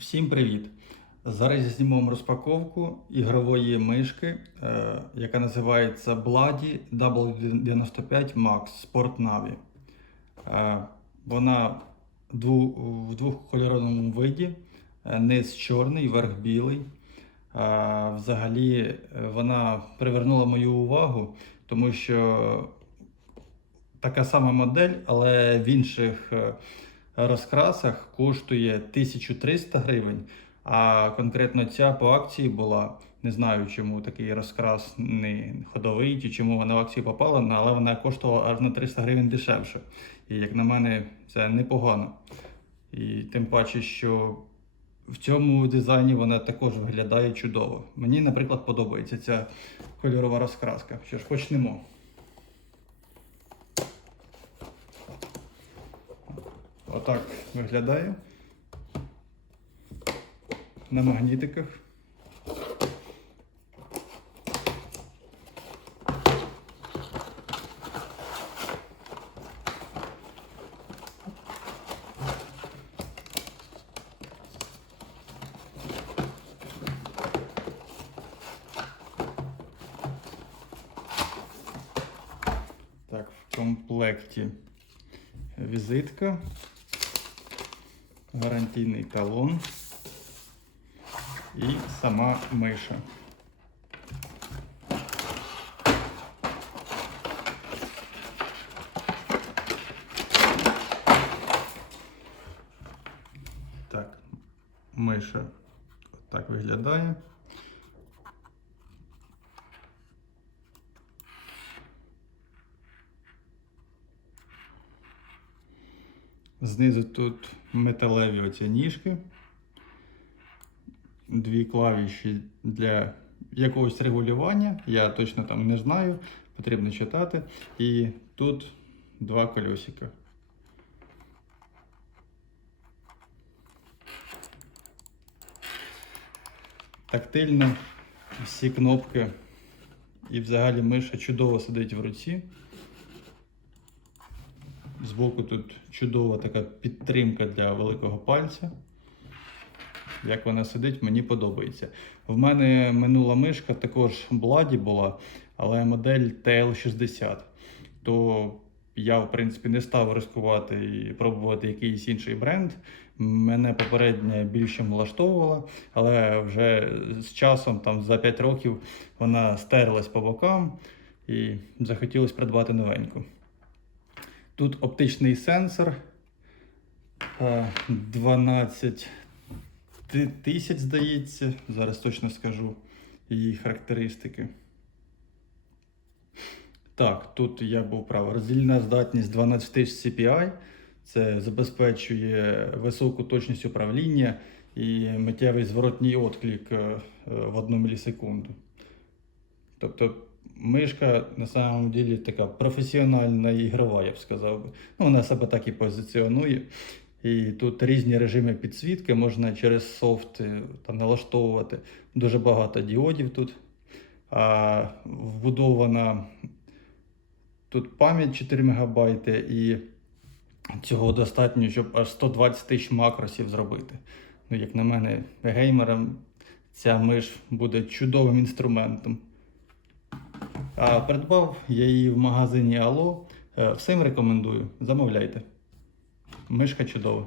Всім привіт! Зараз зніму розпаковку ігрової мишки, е, яка називається Bloody W95 Max Sport Navi. Е, вона дву, в двохкольоровому виді, е, низ чорний, верх білий. Е, взагалі е, вона привернула мою увагу, тому що така сама модель, але в інших е, розкрасах коштує 1300 гривень. А конкретно ця по акції була. Не знаю, чому такий розкрас не ходовий, чи чому вона в акцію попала, але вона коштувала аж на 300 гривень дешевше. І як на мене, це непогано. І тим паче, що в цьому дизайні вона також виглядає чудово. Мені, наприклад, подобається ця кольорова розкраска. Що ж, почнемо. Отак виглядає. На магнітиках. Так, в комплекті візитка, гарантійний талон і сама миша. Так, миша так виглядає. Знизу тут металеві оці ніжки, дві клавіші для якогось регулювання. Я точно там не знаю, потрібно читати. І тут два колесика. Тактильно всі кнопки і взагалі миша чудово сидить в руці. Збоку тут чудова така підтримка для великого пальця. Як вона сидить, мені подобається. В мене минула мишка також Бладі була, але модель TL60. То я, в принципі, не став ризикувати і пробувати якийсь інший бренд. Мене попередня більше влаштовувала, але вже з часом, там за 5 років, вона стерлась по бокам і захотілося придбати новеньку. Тут оптичний сенсор е, 12 тисяч, здається. Зараз точно скажу її характеристики. Так, тут я був правий. Роздільна здатність 12 тисяч CPI. Це забезпечує високу точність управління і миттєвий зворотній отклик е, е, в 1 мілісекунду. Тобто мишка на самом деле така професіональна ігрова, я б сказав. би. Ну, вона себе так і позиціонує. І тут різні режими підсвітки, можна через софт е, там налаштовувати. Дуже багато діодів тут. А, вбудована тут пам'ять 4 МБ, і цього достатньо, щоб аж 120 тисяч макросів зробити. Ну, як на мене, геймерам ця миш буде чудовим інструментом. А придбав я її в магазині Ало. Е, Всім рекомендую. Замовляйте. Мишка чудова.